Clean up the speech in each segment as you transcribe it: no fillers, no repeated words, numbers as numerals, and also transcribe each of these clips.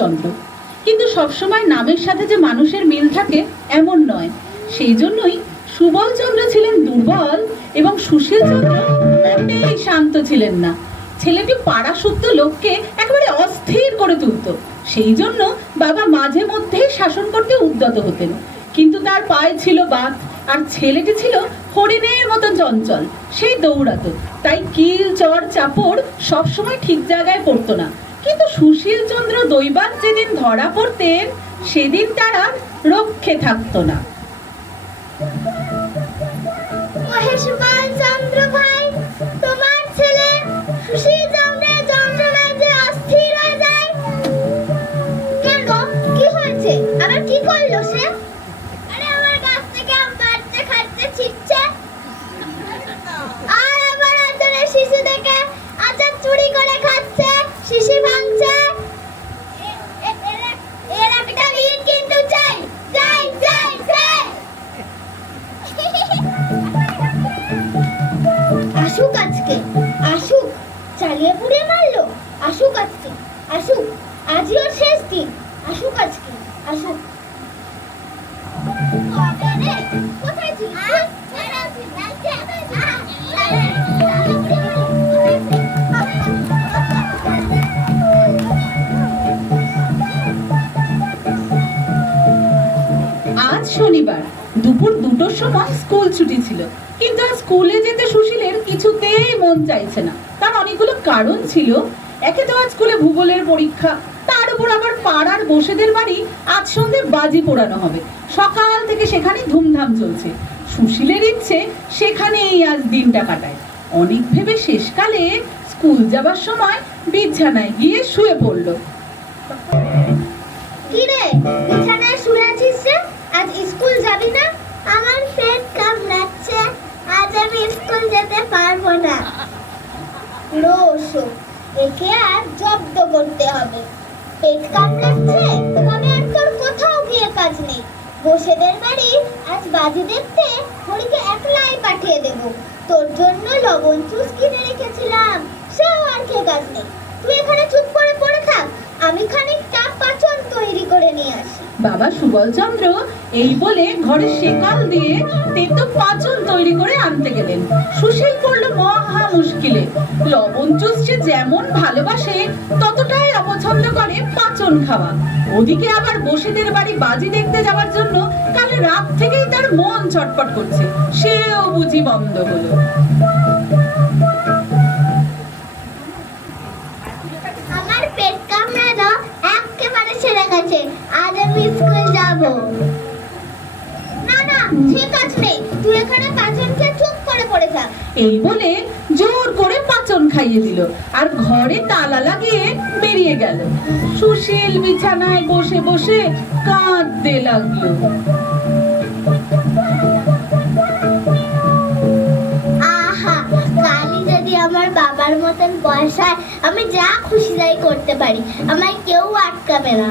চন্দ্র। কিন্তু সবসময় নামের সাথে যে মানুষের মিল থাকে এমন নয়। সেই জন্যই সুবল চন্দ্র ছিলেন দুর্বল এবং সুশীল চন্দ্র মোটেই শান্ত ছিলেন না। ছেলেটি পাড়া শুদ্ধ লোককে একেবারে অস্থির করে তুলত। সেই জন্য বাবা মাঝে মধ্যেই শাসন করতে উদ্যত হতেন। কিন্তু তার পায়ে ছিল বাত, আর ছেলেটি ছিল হরিণের মতন চঞ্চল। সে দৌড়াতো, তাই কিল চর চাপড় সবসময় ঠিক জায়গায় পড়তো না। কিন্তু সুশীল চন্দ্র দৈবাত যেদিন ধরা পড়তেন সেদিন তারা রক্ষে থাকতো না। চন্দ্র ভাই, তোমার ছেলে সুশীল চন্দ্রের যন্ত্রণায় যে অস্থির হয়ে যায়। কেন, কি হয়েছে? আবার কি করলো সে? আরে আমার গাছ থেকে আম পাড়তে খাচ্ছে ছিটছে, আর আবার আচারের শিশু দেখে আচার চুরি করে খাচ্ছে, শিশি ভাঙছে। এর একটা বিহিত কিন্তু চাই চাই চাই চাই। আসুক আজকে, আসুক, চালিয়ে পুড়িয়ে মারলো। আসুক আজকে, আসুক, আজই ওর শেষ দিন। আসুক আজকে, আসুক। কোথায় ছিলিস? আজ শনিবার দুপুর 2টোর সময় স্কুল ছুটি ছিল, কিন্তু আজ স্কুলে যেতে সুশীলের কিছুতেই মন চাইছে না। তার অনেকগুলো কারণ ছিল। একে তো আজ স্কুলে ভূগোলের পরীক্ষা, তার উপর আবার পাড়ার বসেদের বাড়ি আজ সন্ধ্যে বাজি পোড়ানো হবে। সকাল থেকে সেখানে ধুমধাম চলছে। সুশীলের ইচ্ছে সেখানেই আজ দিনটা কাটায়। অনেক ভেবে শেষকালে স্কুল যাবার সময় বিছানায় গিয়ে শুয়ে পড়ল। কি রে, বিছানায় শুয়ে আছিস যে? আজ স্কুল যাবি না? আমার পেট কামড়াচ্ছে, আজ আমি স্কুল যেতে পারবো না। রোশো, একে আর জব্দ করতে হবে। পেট কামড়াচ্ছে তবে আর তোর কোথাও গিয়ে কাজ নেই। বসেদের বাড়ি আজ বাজি দেখতে হরিকে একলাই পাঠিয়ে দেব। তোর জন্য লবণ জুস কিনে রেখেছিলাম, সেও আর খেয়ে কাজ নেই। তুই এখানে চুপ করে পড়ে থাক, আমি খানিকটা পাচন তৈরি করে নিয়ে আসি। বাবা সুবল চন্দ্র এই বলে ঘরে সেকাল দিয়ে তেতো পাচন তৈরি করে আনতে গেলেন। সুশীল পড়লো মহা মুশকিলে। লবণ জুস সে যেমন ভালোবাসে ততটাই অপছন্দ করে পাচন খাওয়া। ওদিকে আবার বসেদের বাড়ি বাজি দেখতে যাওয়ার জন্য কাল রাত থেকেই তার মন ছটফট করছে। সেও বুঝি বন্ধ হলো। আমার পেট কামড়ানো একেবারে ছেড়ে গেছে, আজ আমি স্কুল যাব। না না, ঠিক আছে, তুই এখানে পাচন খেয়ে চুপ করে পড়ে থাক। এই বলে জোর করে পাচন খাইয়ে দিল আর ঘরে তালা লাগিয়ে বেরিয়ে গেল। সুশীল বিছানায় বসে বসে কাঁদতে লাগলো। আহা, কালই যদি আমার বাবার মতন বয়স হয়, আমি যা খুশি তাই করতে পারি, আমায় কেউ আটকাবে না।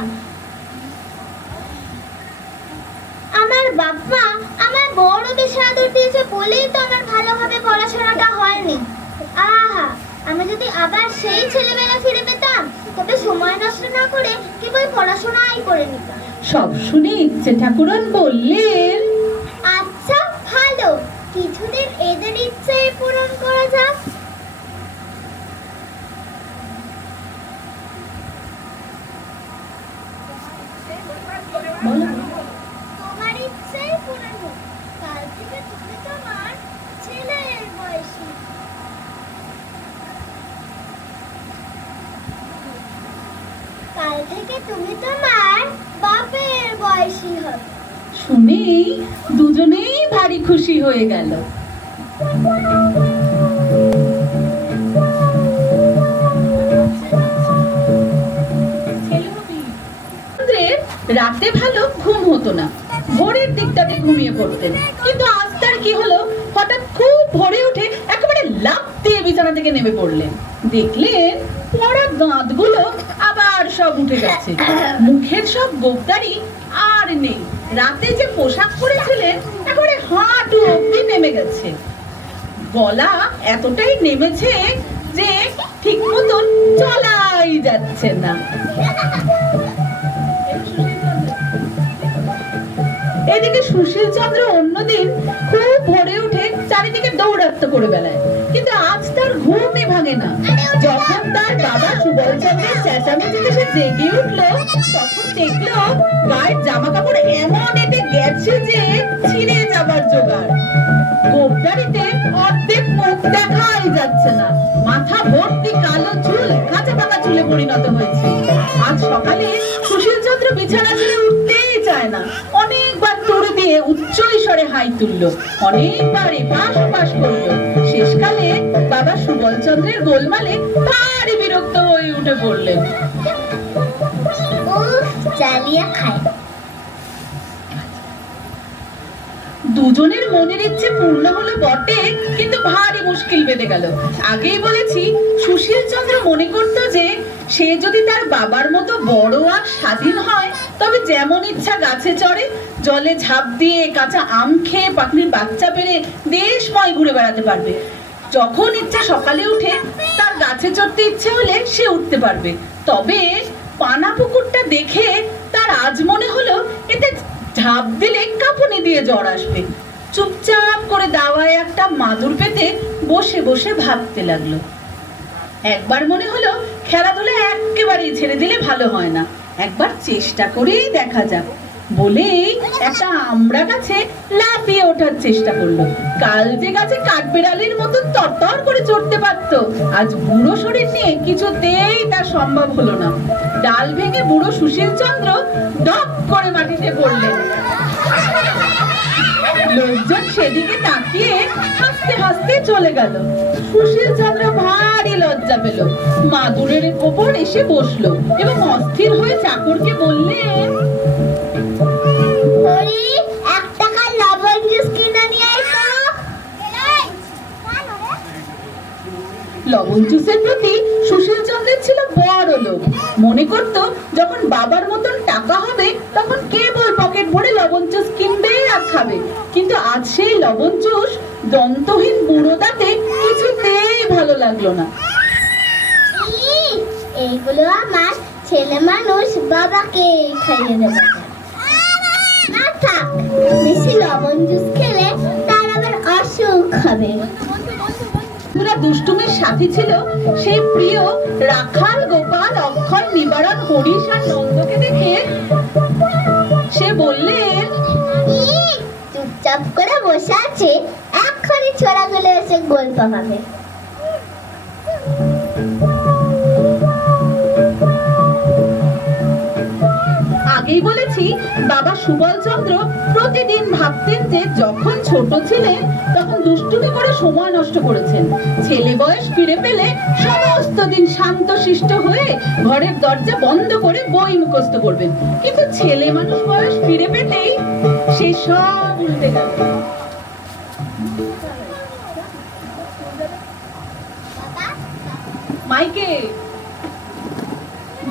আমার বাবা আমার বড় বেশি আদর দিয়েছে বলেই তো আমার ভালোভাবে পড়াশোনাটা হয়নি। আহা, আমি যদি আবার সেই ছেলেবেলা ফিরে পেতাম, তবে সময় নষ্ট না করে কেবল পড়াশোনাই করে নিতাম। সব শুনে ইচ্ছে ঠাকুরন বললেন, আচ্ছা ভালো, কিছুদিন এদের ইচ্ছে পূরণ করা যাক। তোমার ইচ্ছে পূরণ হোক। কাল থেকে তুমি তোমার ছেলের বয়সী। কাল থেকে তুমি তোমার বাপের বয়সী হবে। শুনেই দুজনেই ভারী খুশি হয়ে গেল। রাতে ভালো ঘুম হতো না, ভোরের দিকটাতে ঘুমিয়ে পড়তেন। কিন্তু আজ তার কি হলো, হঠাৎ খুব ভোরে উঠে একেবারে লাফ দিয়ে বিছানা থেকে নেমে পড়লেন। দেখলেন পড়া দাঁতগুলো আবার সব উঠে গেছে, মুখের সব গোপদারি আর নেই। রাতে যে পোশাক পরেছিলেন একেবারে হাঁটু অব্দি নেমে গেছে। গলা এতটাই নেমেছে যে ঠিক মতন চলাই যাচ্ছে না। এদিকে সুশীল চন্দ্র অন্যদিন খুব ভোরে উঠে চারিদিকে দৌড়াত্ম করে বেড়ায়, কিন্তু আজ তার ঘুমই ভাঙে না। যখন তার বাবা সুবল চন্দ্রের চেঁচামেচিতে সে জেগে উঠলো, তখন দেখলো গায়ের জামা কাপড় এমন এতে গেছে যে ছিঁড়ে যাবার জোগাড়। গোপদারিতে অর্ধেক মুখ দেখাই যাচ্ছে না, মাথা ভর্তি কালো চুল কাঁচা পাকা চুলে পরিণত হয়েছে। আজ সকালে সুশীল চন্দ্র বিছানা ছেড়ে উঠতেই চায় না, অনেকবার তোড়ে দিয়ে উচ্চ স্বরে হাই তুললো, অনেকবার এপাশ ওপাশ করলো। শেষকালে বাবা সুবল চন্দ্রের গোলমালে ভারী বিরক্ত হয়ে উঠে পড়লেন। চালিয়া খায়। দুজনের মনের ইচ্ছে পূর্ণ হলো বটে, কিন্তু ভারী মুশকিল বেঁধে গেল। আগেই বলেছি সুশীল চন্দ্র মনে করতো যে সে যদি তার বাবার মতো বড় আর স্বাধীন হয়, তবে যেমন ইচ্ছা গাছে চড়ে, জলে ঝাঁপ দিয়ে কাঁচা আম খেয়ে পাখির বাচ্চা পেরে দেশময় ঘুরে বেড়াতে পারবে। যখন ইচ্ছা সকালে উঠে তার গাছে চড়তে ইচ্ছে হলে সে উঠতে পারবে। তবে পানা পুকুরটা দেখে তার আজ মনে হলো এতে ঝাঁপ দিলে কাঁপুনি দিয়ে জ্বর আসবে। চুপচাপ করে দাওয়ায় একটা মাদুর পেতে বসে বসে ভাবতে লাগলো। একবার মনে হলো খেলাধুলা একেবারেই ছেড়ে দিলে ভালো হয় না, একবার চেষ্টা করেই দেখা যাক বলেই একটা আমড়া গাছে লাফিয়ে ওঠার চেষ্টা করলো। কাল যে গাছে কাঠবিড়ালির মতো তরতর করে চড়তে পারতো, আজ বুড়ো শরীর নিয়ে কিছুতেই তা সম্ভব হলো না। ডাল ভেঙে বুড়ো সুশীল চন্দ্র ডক করে মাটিতে পড়লেন। লোকজন সেদিকে তাকিয়ে হাসতে হাসতে চলে গেল। সুশীল চন্দ্র ভারী লজ্জা পেল, মাদুরের ওপর এসে বসলো এবং অস্থির হয়ে চাকরকে বললেন, এক টাকার লবণ জুস কিনে নিয়ে আয় তো। লবণ জুসের প্রতি সুশীল চন্দ্রের ছিল বড় লোভ। মনে করত যখন বাবার মতন টাকা হবে তখন কেবল পকেট ভরে লবণ জুস কিনবে আর খাবে। কিন্তু আজ সেই লবণ জুস দন্তহীন বুড়ো দাঁতে কিছুতেই ভালো লাগলো না। এইগুলো আমার ছেলে মানুষ বাবাকে খাইয়ে দেবে। না থাক, বেশি লবণ জুস খেলে তার আবার অসুখ হবে। দুষ্টুমির সাথী ছিল সেই প্রিয় রাখাল গোপাল অক্ষয় নিবারণ হরিশ আর নন্দকে দেখে সে বললেন, চুপচাপ করে বসে আছে, এক্ষুনি ছোড়াগুলো এসে গোল পাকাবে। আগেই বলেছি বাবা সুবল চন্দ্র প্রতিদিন ভাবতেন যে যখন ছোট ছিলেন তখন দুষ্টুমি করে সময় নষ্ট করেছেন। ছেলে বয়স ফিরে পেলে সমস্ত দিন শান্তশিষ্ট হয়ে ঘরের দরজা বন্ধ করে বই মুখস্থ করবেন, কিন্তু ছেলে মানুষ বয়স ফিরে পেলেই সেই সব উল্টে গেল। মাইকে,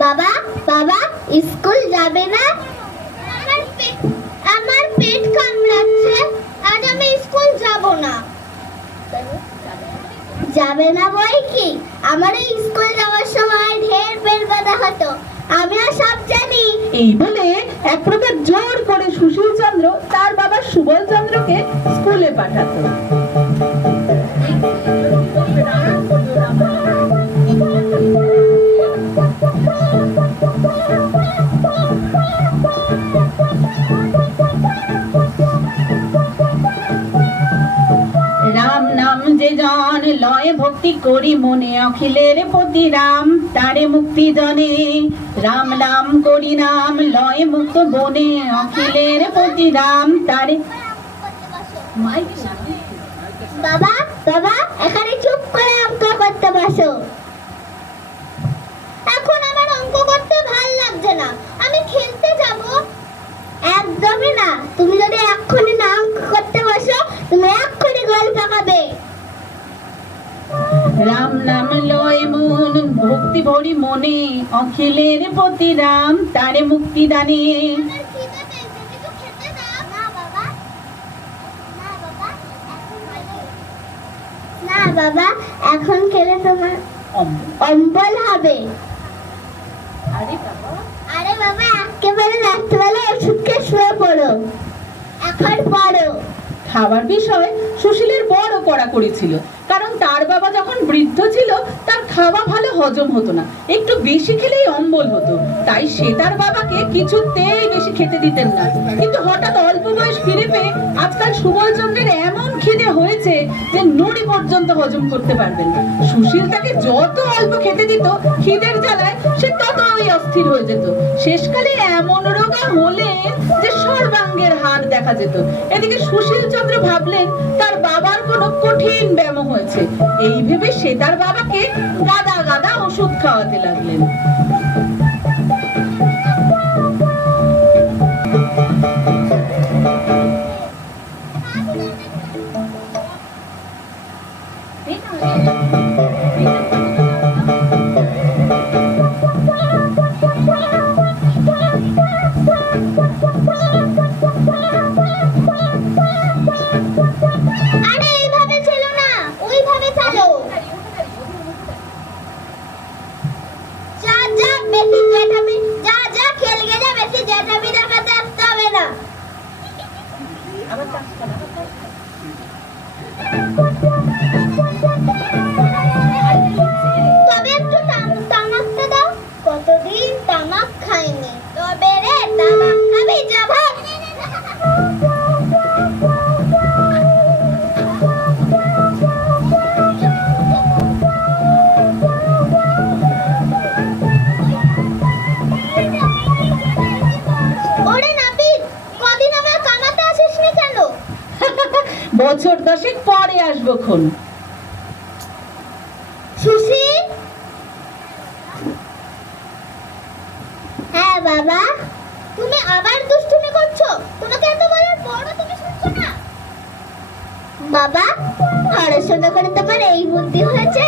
বাবা বাবা স্কুল যাবে না? আমার পেট কামড়াচ্ছে, আজ আমি স্কুল যাব না। যাবে না বই কি? আমার এই স্কুল যাওয়ার সময় ঢের পেট ব্যথা হতো, আমিও সব জানি। এই বলে এক প্রকার জোর করে সুশীল চন্দ্র তার বাবা সুবল চন্দ্রকে স্কুলে পাঠাতো। রাম নাম যে জন লয় ভক্তি করি মনে, অখিলের প্রতি রাম তারে মুক্তি জনে। রাম নাম করি নাম লয় মুক্ত বনে, অখিলের প্রতি রাম তারে। বাবা বাবা এখানে চুপ করে অঙ্ক করতে বসো। এখন আমার অঙ্ক করতে ভাল লাগছে না, আমি খেলতে যাব। একদমই না, তুমি যদি এক্ষুনি না অঙ্ক করতে বসো তুমি এক্ষুনি গোল পাকাবে। রাম নাম লয় মন ভক্তি ভরি মনে, অখিলের প্রতি রাম তারে মুক্তি দানে। না বাবা, এখন খেলে তোমার অম্বল হবে। আরে বাবা একেবারে রাত্রিবেলা ওষুধ খেয়ে শুয়ে পড়ো। খাবার বিষয় সুশীলের বড় কড়াকড়ি ছিল, কারণ তার বাবা যখন বৃদ্ধ ছিল তার খাওয়া ভালো হজম হতো না, একটু বেশি খেলেই অম্বল হতো। তাই সে তার বাবাকে কিছুতেই বেশি খেতে দিতেন না। কিন্তু হঠাৎ অল্প বয়স ফিরে পেয়ে আজকাল সুবলচন্দ্রের এমন খিদে হয়েছে যে নুড়ি পর্যন্ত হজম করতে পারবেন না। সুশীল তাকে যত অল্প খেতে দিত, খিদের জ্বালায় সে ততই অস্থির হয়ে যেত। শেষকালে এমন রোগা হলেন যে সর্বাঙ্গের হাড় দেখা যেত। এদিকে সুশীল চন্দ্র ভাবলেন তার বাবার কোনো কঠিন ব্যামো হয়েছে। এই ভেবে সে তার বাবাকে গাদা গাদা ওষুধ খাওয়াতে লাগলেন। আরে এইভাবে ছিল না, ওইভাবে চালো। যা যা বেশি জ্যাঠামি, যা যা খেলগে যা, বেশি জ্যাঠামি দেখাতে আসতে হবে না। তবে একটু তামাকটা দাও, কতদিন তামাক খাইনি। তবে রে তামাক খাবি, যা ভাগ। ওরে নাপিত, কদিন আমার কামাতে আসিসনি কেন? বছর 10 পরে আসবো খন। সুশীল। হ্যাঁ বাবা, তুমি আবার দুষ্টুমি করছো? তোমাকে এত বলার পরও তুমি শুনছো না? বাবা, পড়াশোনা করে তোমার এই বুদ্ধি হয়েছে?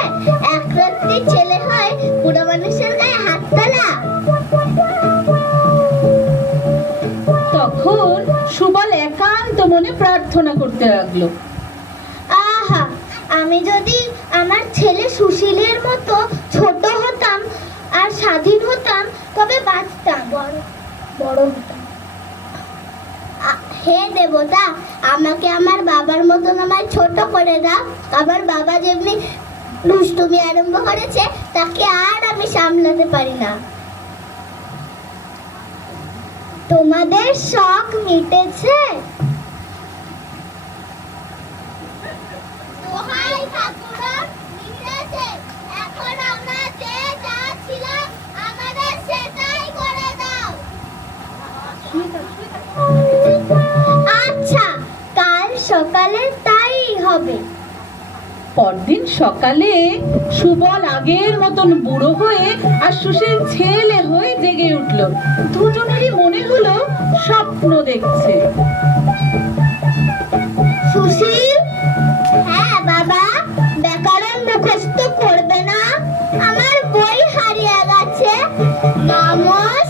এক রাত্রি ছেলে হয় বুড়ো মানুষের গায়ে হাত তোলা। তখন সুবল একান্ত মনে প্রার্থনা করতে লাগলো, আহা, আমি যদি আমার ছেলে সুশীলের মতো ছোট হতাম আর স্বাধীন হতাম, তবে বাঁচতাম, বড় হতাম। হে দেবতা, আমাকে আমার বাবার মতন আমায় ছোট করে দাও। আমার বাবা যেমনি দুষ্টুমি আরম্ভ করেছে, তাকে আর আমি সামলাতে পারি না। তোমাদের শখ মিটেছে? দোহাই ঠাকুর, মিটেছে। এখন আমরা যে যা ছিলাম আমাদের সেটাই করে দাও। আচ্ছা, কাল সকালে তাই হবে। পরদিন সকালে সুবল আগের মতন বুড়ো হয়ে আর সুশীল ছেলে হয়ে জেগে উঠল। দুজনেরই মনে হলো স্বপ্ন দেখছে। সুশীল। হ্যাঁ বাবা, ব্যাকরণ মুখস্থ করবে না? আমার বই হারিয়ে গেছে। নমস্কার।